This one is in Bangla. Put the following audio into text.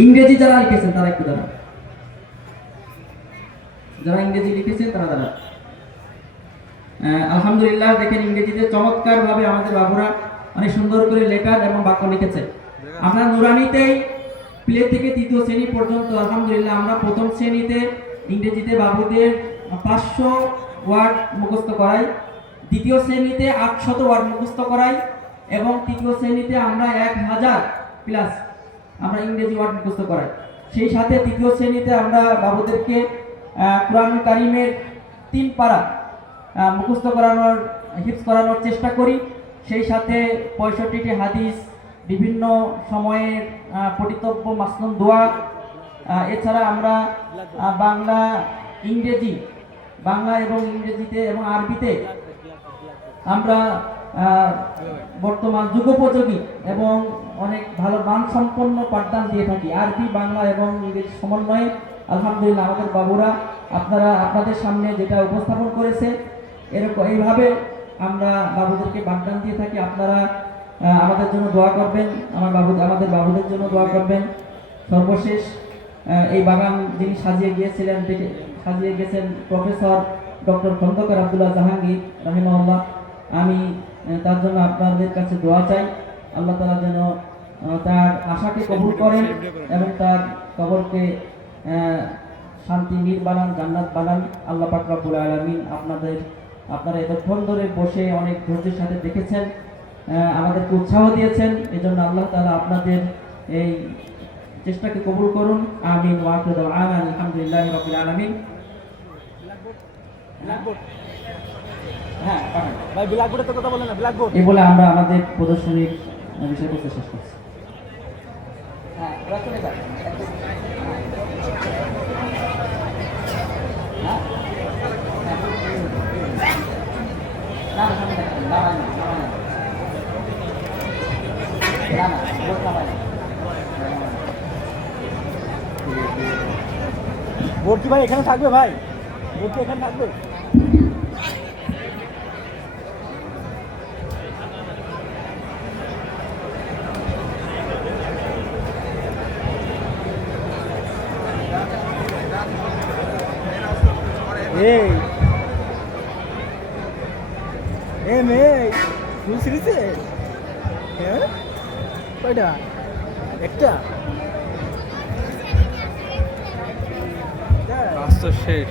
ইংরেজি যারা লিখেছেন তারা একটু দাঁড়ান, যারা ইংরেজি লিখেছেন তারা দাঁড়ান। আলহামদুলিল্লাহ, দেখেন ইংরেজিতে চমৎকার ভাবে আমাদের বাবুরা অনেক সুন্দর করে লেখা এবং বাক্য লিখেছে। আমরা নুরানিতেই প্লে থেকে তৃতীয় শ্রেণী পর্যন্ত আলহামদুলিল্লাহ আমরা প্রথম শ্রেণীতে ইংরেজিতে বাবুদের 500 ওয়ার্ড মুখস্থ করাই, দ্বিতীয় শ্রেণীতে 800 ওয়ার্ড মুখস্থ করাই এবং তৃতীয় শ্রেণীতে আমরা 1000 প্লাস আমরা ইংরেজি ওয়ার্ড মুখস্থ করাই। সেই সাথে তৃতীয় শ্রেণীতে আমরা বাবুদেরকে কোরআন কারিমের 3 পারা মুখস্থ করানোর, হিফজ করানোর চেষ্টা করি। সেই সাথে 65টি হাদিস, বিভিন্ন সময়ের পঠিতব্য মাসনুন দোয়া, এছাড়া আমরা বাংলা এবং ইংরেজিতে এবং আরবিতে আমরা বর্তমান যুগোপযোগী এবং অনেক ভালো মানসম্পন্ন পাঠদান দিয়ে থাকি। আরবি, বাংলা এবং ইংরেজি সমন্বয়ে আলহামদুলিল্লাহ আমাদের বাবুরা আপনাদের সামনে যেটা উপস্থাপন করেছে এরকম এইভাবে আমরা বাবুদেরকে পাঠদান দিয়ে থাকি। আপনারা আমাদের জন্য দোয়া করবেন, আমাদের বাবুদের জন্য দোয়া করবেন। সর্বশেষ এই বাগান যিনি সাজিয়ে গেছেন প্রফেসর ডক্টর খন্দকার আব্দুল্লাহ জাহাঙ্গীর রাহিমাহুল্লাহ। আমি তার জন্য আপনাদের কাছে দোয়া চাই, আল্লাহ তাআলা যেন তার আশাকে কবুল করেন এবং তার কবরকে শান্তি নীর বানান, জান্নাত বানান। আল্লাহ পাক রব্বুল আলামিন আপনারা এতক্ষণ ধরে বসে অনেক ধৈর্যের সাথে দেখেছেন, আমাদেরকে উৎসাহ দিয়েছেন, এজন্য আল্লাহ তাআলা আপনাদের এই চেষ্টাকে কবুল করুন। আমিন ওয়া আখিরু দাওয়ানা আলহামদুলিল্লাহি রাব্বিল আলামিন। হ্যাঁ ভাই, ব্ল্যাকবোর্ডে তো কথা বলেন না, ব্ল্যাকবোর্ড এই বলে আমরা আমাদের প্রদর্শনীর বিষয়বস্তু শেষ করছি। হ্যাঁ, চলে যান। বোর্ড কি ভাই এখানে থাকবে? ভাই বোর্ড কি এখানে থাকবে? ফুল সিরিজে কয়টা? একটা কাজ তো শেষ।